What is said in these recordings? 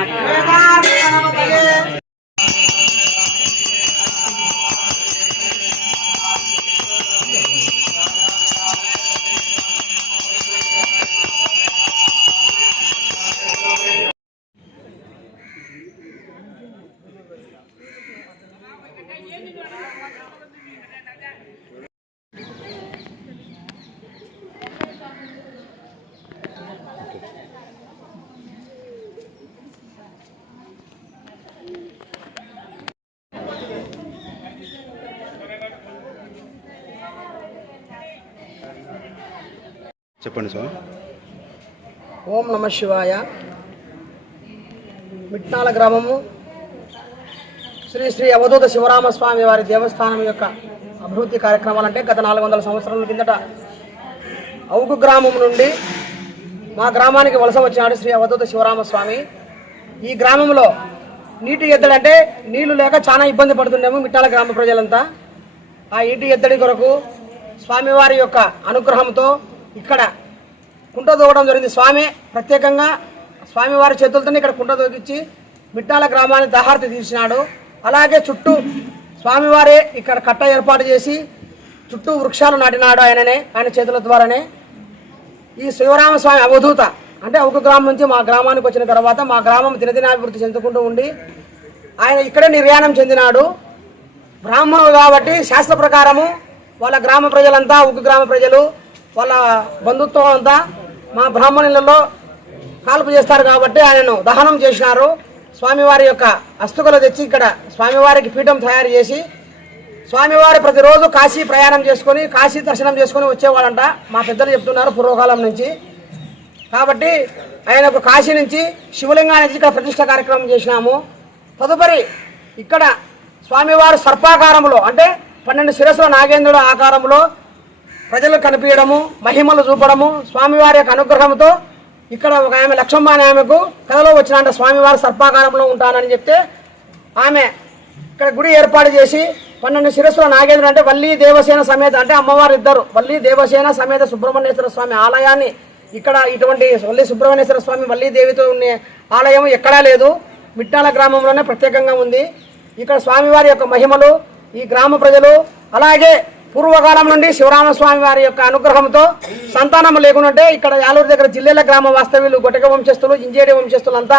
அற்புதம் చెప్పండి స్వామి. ఓం నమ శివాయ. మిట్నాల గ్రామము శ్రీ శ్రీ అవధూత శివరామస్వామి వారి దేవస్థానం యొక్క అభివృద్ధి కార్యక్రమాలు అంటే గత నాలుగు వందల సంవత్సరాల కిందట అవుగు గ్రామం నుండి మా గ్రామానికి వలస వచ్చినాడు శ్రీ అవధూత శివరామస్వామి ఈ గ్రామంలో నీటి ఎద్దడంటే నీళ్ళు లేక చాలా ఇబ్బంది పడుతుండేమో మిట్టాల గ్రామ ప్రజలంతా. ఆ ఇంటి ఎద్దడి కొరకు స్వామివారి యొక్క అనుగ్రహంతో ఇక్కడ కుంట దూకడం జరిగింది. స్వామి ప్రత్యేకంగా స్వామివారి చేతులతోనే ఇక్కడ కుంట దూకిచ్చి మిట్టాల గ్రామాన్ని దహారతి తీసినాడు. అలాగే చుట్టూ స్వామివారే ఇక్కడ కట్ట ఏర్పాటు చేసి చుట్టూ వృక్షాలు నాటినాడు ఆయననే ఆయన చేతుల ద్వారానే. ఈ శివరామస్వామి అవధూత అంటే ఒక గ్రామం నుంచి మా గ్రామానికి వచ్చిన తర్వాత మా గ్రామం దినదినాభివృద్ధి చెందుకుంటూ ఉండి ఆయన ఇక్కడే నిర్యాణం చెందినాడు. బ్రాహ్మణులు కాబట్టి శాస్త్ర ప్రకారము వాళ్ళ గ్రామ ప్రజలంతా ఉగ్గు గ్రామ ప్రజలు వాళ్ళ బంధుత్వం అంతా మా బ్రాహ్మణులలో కాల్పు చేస్తారు కాబట్టి ఆయనను దహనం చేసినారు. స్వామివారి యొక్క అస్తుకలు తెచ్చి ఇక్కడ స్వామివారికి పీఠం తయారు చేసి స్వామివారు ప్రతిరోజు కాశీ ప్రయాణం చేసుకొని కాశీ దర్శనం చేసుకొని వచ్చేవాడంట మా పెద్దలు చెప్తున్నారు పూర్వకాలం నుంచి. కాబట్టి ఆయనకు కాశీ నుంచి శివలింగానికి నుంచి ఇక్కడ ప్రతిష్ట కార్యక్రమం చేసినాము. తదుపరి ఇక్కడ స్వామివారు సర్పాకారంలో అంటే పన్నెండు శిరస్సుల నాగేంద్రుడు ఆకారంలో ప్రజలకు కనిపించడము మహిమలు చూపడము స్వామివారి యొక్క అనుగ్రహంతో ఇక్కడ ఒక ఆమె లక్షమ్మ అనే ఆమెకు కథలో వచ్చిన స్వామివారు సర్పాకారంలో ఉంటానని చెప్తే ఆమె ఇక్కడ గుడి ఏర్పాటు చేసి పన్నెండు శిరస్సుల నాగేంద్ర అంటే వల్లి దేవసేన సమేత అంటే అమ్మవారు ఇద్దరు. వల్లి దేవసేన సమేత సుబ్రహ్మణ్యేశ్వర స్వామి ఆలయాన్ని ఇక్కడ ఇటువంటి వల్లి సుబ్రహ్మణ్యేశ్వర స్వామి వల్లి దేవితో ఉండే ఆలయం ఎక్కడా లేదు. మిట్టాల గ్రామంలోనే ప్రత్యేకంగా ఉంది. ఇక్కడ స్వామివారి యొక్క మహిమలు ఈ గ్రామ ప్రజలు అలాగే పూర్వకాలం నుండి శివరామస్వామి వారి యొక్క అనుగ్రహంతో సంతానం లేకుంటే ఇక్కడ యాలూరు దగ్గర జిల్లాల గ్రామ వాస్తవ్యులు గొటక వంశస్థులు ఇంజేడి వంశస్థులంతా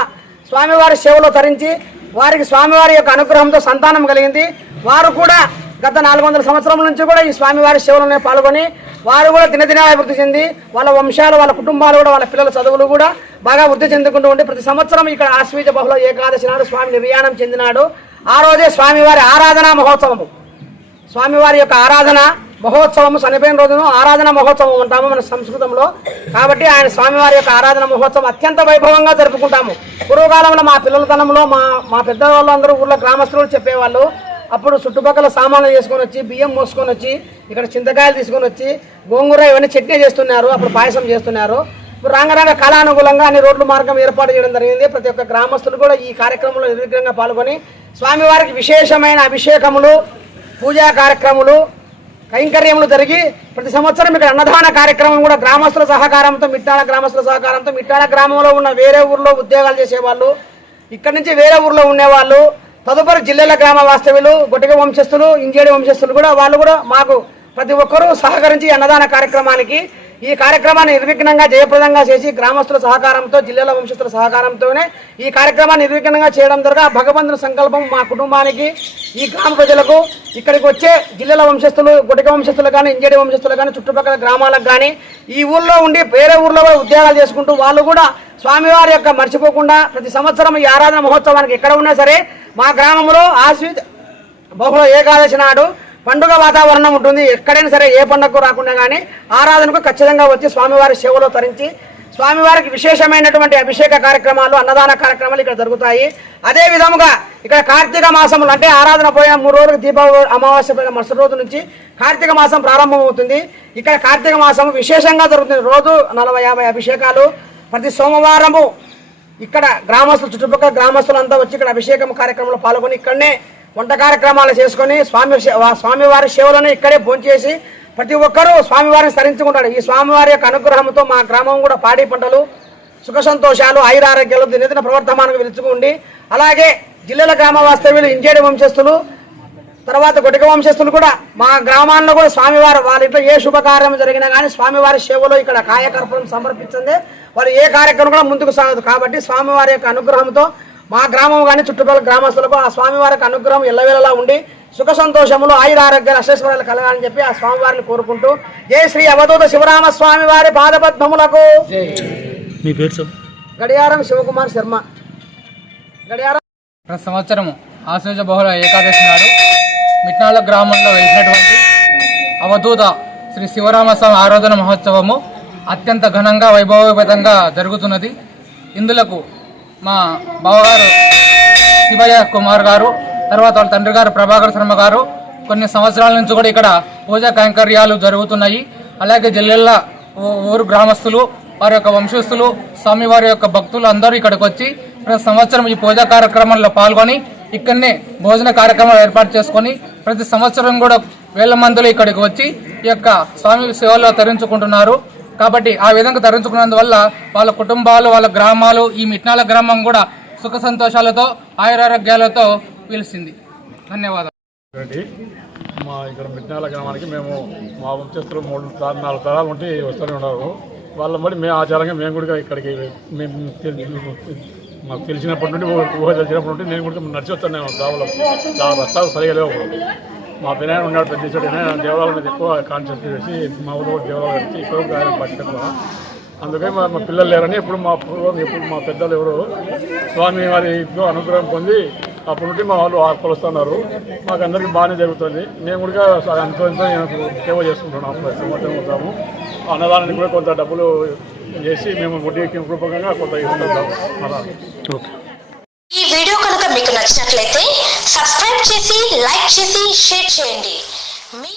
స్వామివారి సేవలో తరించి వారికి స్వామివారి యొక్క అనుగ్రహంతో సంతానం కలిగింది. వారు కూడా గత నాలుగు వందల సంవత్సరం నుంచి కూడా ఈ స్వామివారి సేవలోనే పాల్గొని వారు కూడా దినదిన అభివృద్ధి చెంది వాళ్ళ వంశాలు వాళ్ళ కుటుంబాలు కూడా వాళ్ళ పిల్లల చదువులు కూడా బాగా వృద్ధి చెందుకుంటూ ఉంటే ప్రతి సంవత్సరం ఇక్కడ ఆశ్వీజ బహుళ ఏకాదశి నాడు స్వామి నిర్యాణం చెందినాడు. ఆ రోజే స్వామివారి ఆరాధనా మహోత్సవము. స్వామివారి యొక్క ఆరాధన మహోత్సవం చనిపోయిన రోజును ఆరాధన మహోత్సవం అంటాము మన సంస్కృతంలో. కాబట్టి ఆయన స్వామివారి యొక్క ఆరాధన మహోత్సవం అత్యంత వైభవంగా జరుపుకుంటాము. పూర్వకాలంలో మా పిల్లలతనంలో మా మా పెద్దవాళ్ళు అందరూ ఊళ్ళో గ్రామస్తులు చెప్పేవాళ్ళు. అప్పుడు చుట్టుపక్కల సామాన్లు చేసుకొని వచ్చి బియ్యం మోసుకొని వచ్చి ఇక్కడ చింతకాయలు తీసుకొని వచ్చి గోంగూర ఇవన్నీ చట్నీ చేస్తున్నారు అప్పుడు పాయసం చేస్తున్నారు. ఇప్పుడు రంగరంగ కాలానుకూలంగా అన్ని రోడ్లు మార్గం ఏర్పాటు చేయడం జరిగింది. ప్రతి ఒక్క గ్రామస్తులు కూడా ఈ కార్యక్రమంలో నిర్విఘ్నంగా పాల్గొని స్వామివారికి విశేషమైన అభిషేకములు పూజా కార్యక్రమాలు కైంకర్యములు జరిగి ప్రతి సంవత్సరం ఇక్కడ అన్నదాన కార్యక్రమం కూడా గ్రామస్తుల సహకారంతో మిట్టాల గ్రామస్తుల సహకారంతో మిట్టాల గ్రామంలో ఉన్న వేరే ఊర్లో ఉద్యోగాలు చేసేవాళ్ళు ఇక్కడ నుంచి వేరే ఊర్లో ఉండేవాళ్ళు తదుపరి జిల్లాల గ్రామ వాస్తవ్యులు గొట్టగ వంశస్థులు ఇంజేడి వంశస్థులు కూడా వాళ్ళు కూడా మాకు ప్రతి ఒక్కరూ సహకరించి అన్నదాన కార్యక్రమానికి ఈ కార్యక్రమాన్ని నిర్విఘ్నంగా జయప్రదంగా చేసి గ్రామస్తుల సహకారంతో జిల్లాల వంశస్థుల సహకారంతోనే ఈ కార్యక్రమాన్ని నిర్విఘ్నంగా చేయడం ద్వారా భగవంతుని సంకల్పం మా కుటుంబానికి ఈ గ్రామ ప్రజలకు ఇక్కడికి వచ్చే జిల్లాల వంశస్థులు గుటిక వంశస్థులు కానీ ఇంజడి వంశస్థులు కానీ చుట్టుపక్కల గ్రామాలకు కానీ ఈ ఊళ్ళో ఉండి వేరే ఊర్లో కూడా ఉద్యోగాలు చేసుకుంటూ వాళ్ళు కూడా స్వామివారి యొక్క మర్చిపోకుండా ప్రతి సంవత్సరం ఈ ఆరాధన మహోత్సవానికి ఎక్కడ ఉన్నా సరే మా గ్రామంలో ఆశ్వి బహుళ ఏకాదశి నాడు పండుగ వాతావరణం ఉంటుంది. ఎక్కడైనా సరే ఏ పండుగకు రాకుండా కానీ ఆరాధనకు ఖచ్చితంగా వచ్చి స్వామివారి సేవలో తరించి స్వామివారికి విశేషమైనటువంటి అభిషేక కార్యక్రమాలు అన్నదాన కార్యక్రమాలు ఇక్కడ జరుగుతాయి. అదే విధముగా ఇక్కడ కార్తీక మాసములు అంటే ఆరాధన పోయిన మూడు రోజులకు దీపావళి అమావాస్య పోయిన మరుసటి రోజు నుంచి కార్తీక మాసం ప్రారంభమవుతుంది. ఇక్కడ కార్తీక మాసం విశేషంగా జరుగుతుంది. రోజు నలభై యాభై అభిషేకాలు. ప్రతి సోమవారము ఇక్కడ గ్రామస్తులు చుట్టుపక్కల గ్రామస్తులంతా వచ్చి ఇక్కడ అభిషేకం కార్యక్రమంలో పాల్గొని ఇక్కడనే వంట కార్యక్రమాలు చేసుకొని స్వామి స్వామివారి సేవలను ఇక్కడే భోంచేసి ప్రతి ఒక్కరూ స్వామివారిని స్మరించుకుంటాడు ఈ స్వామివారి యొక్క అనుగ్రహంతో మా గ్రామం కూడా పాడి పంటలు సుఖ సంతోషాలు ఆయురారోగ్యాలు దినదిన ప్రవర్తమానంగా పిలుచుకుండి అలాగే జిల్లాల గ్రామ వాస్తవ్యులు ఇంజేడి వంశస్థులు తర్వాత గొటిక వంశస్థులు కూడా మా గ్రామాల్లో కూడా స్వామివారు వాళ్ళ ఇంట్లో ఏ శుభకార్యం జరిగినా కానీ స్వామివారి సేవలో ఇక్కడ కాయకర్పణం సమర్పించిందే. వాళ్ళు ఏ కార్యక్రమం కూడా ముందుకు సాగదు. కాబట్టి స్వామివారి యొక్క అనుగ్రహంతో మా గ్రామం కానీ చుట్టుపక్కల గ్రామస్తులకు ఆ స్వామివారి యొక్క అనుగ్రహం ఎల్లవేళలా ఉండి సుఖ సంతోషములు ఆయుర ఆరోగ్యాలు అష్టేశ్వరాలు కలగాలని చెప్పి ఆ స్వామివారిని కోరుకుంటూ జై శ్రీ అవధూత శివరామ స్వామి వారి పాదపద్మములకు మీ పేరు సార్? గడియారం శివకుమార్ శర్మ. గడియారం ప్రతి సంవత్సరము ఆశ్వజ బహుళ ఏకాదశి నాడు మిట్నాల గ్రామంలో వెలిసినటువంటి అవధూత శ్రీ శివరామస్వామి ఆరాధన మహోత్సవము అత్యంత ఘనంగా వైభవపేతంగా జరుగుతున్నది. ఇందులకు మా బావగారు శివయ్య కుమార్ గారు తర్వాత వాళ్ళ తండ్రి గారు ప్రభాకర్ శర్మ గారు కొన్ని సంవత్సరాల నుంచి కూడా ఇక్కడ పూజా కైంకర్యాలు జరుగుతున్నాయి. అలాగే జిల్లెల్ల ఊరు గ్రామస్తులు వారి యొక్క వంశస్థులు స్వామివారి యొక్క భక్తులు అందరూ ఇక్కడికి వచ్చి ప్రతి సంవత్సరం ఈ పూజా కార్యక్రమంలో పాల్గొని ఇక్కడనే భోజన కార్యక్రమాలు ఏర్పాటు చేసుకొని ప్రతి సంవత్సరం కూడా వేల మందులు ఇక్కడికి వచ్చి ఈ యొక్క స్వామి సేవలో తరించుకుంటున్నారు కాబట్టి ఆ విధంగా తరించుకున్నందువల్ల వాళ్ళ కుటుంబాలు వాళ్ళ గ్రామాలు ఈ మిట్నాల గ్రామం కూడా సుఖ సంతోషాలతో ఆయురారోగ్యాలతో పిలిచింది ధన్యవాదాలు. మా ఇక్కడ మిట్నాల గ్రామానికి మేము మా వంశస్థులు మూడు నాలుగు తరాల నుండి వస్తూనే ఉన్నారు. వాళ్ళ మరి మేము ఆచారంగా మేము కూడా ఇక్కడికి మేము మాకు తెలిసినప్పటి నుండి ఊహ తెలిసినప్పటి నుండి నేను కూడా నడిచి వస్తున్నాను దావలో రస్తాలు సరిగా లేవు. మా వినాయకుడు ఉన్నాడు పెద్ద చోటనే దేవాలయం మీద ఎక్కువ కాన్సెప్ట్ చేసి మా ఊరు దేవాలయం వచ్చి ఎక్కువ ఆయన పట్టుకుంటున్నా అందుకే మా మా పిల్లలు లేరని ఇప్పుడు మా పూర్వం మా పెద్దలు ఎవరు స్వామి వారి అనుగ్రహం పొంది అప్పటి నుండి మా వాళ్ళు కొలుస్తున్నారు మాకు అందరికీ బాగానే జరుగుతుంది. మేము కూడా ఎంతో ఎంతో సేవ చేసుకుంటున్నాం. ప్రతి ఉంటాము అన్నదానానికి కూడా కొంత డబ్బులు చేసి మేము వడ్డీకి రూపకంగా కొంత ఇస్తుంటాం అలా ఈ వీడియో కనుక మీకు నచ్చినట్లయితే సబ్స్క్రైబ్ చేసి లైక్ చేసి షేర్ చేయండి. మీ